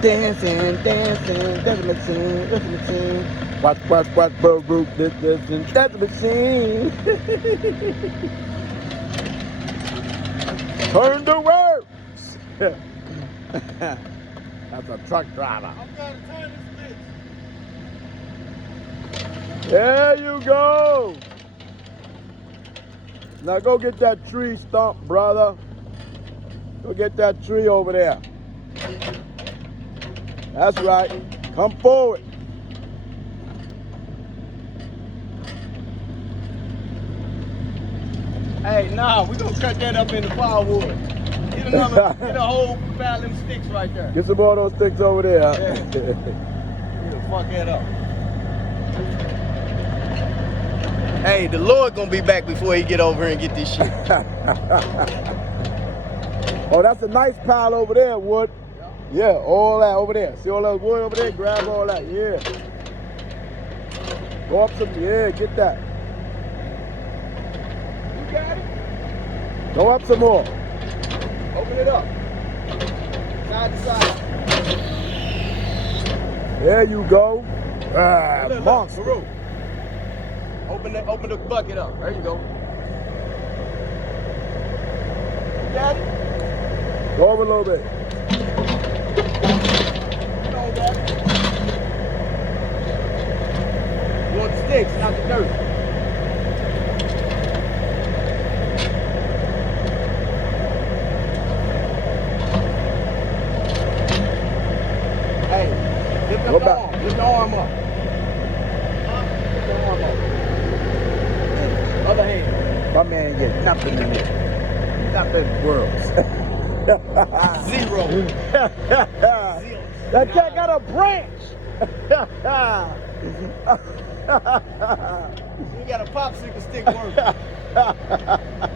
Dancing, dancing, that's a machine, that's a machine. Watch, Baruch, this, and that's a machine. Turn the works. That's a truck driver. I'm gonna turn this bitch. There you go. Now go get that tree stump, brother. Go get that tree over there. That's right. Come forward. Hey, nah, we gonna cut that up into firewood. Get another, get a whole pile of them sticks right there. Get some more of those sticks over there. Yeah. We'll fuck that up. Hey, the Lord gonna be back before he get over here and get this shit. Oh, that's a nice pile over there, wood. Yeah, all that over there. See all that wood over there? Grab all that, yeah. Go up some, yeah, get that. You got it? Go up some more. Open it up. Side to side. There you go. Look, Monster. Baruch. Open the bucket up. There you go. You got it? Go over a little bit. You know that. You want the sticks, not the dirt. Hey, lift Go up the back. arm. Lift the arm up. Lift the arm up. Other hand. My man get nothing in there. Nothing works. Zero. That cat got a branch. You got a popsicle stick worth.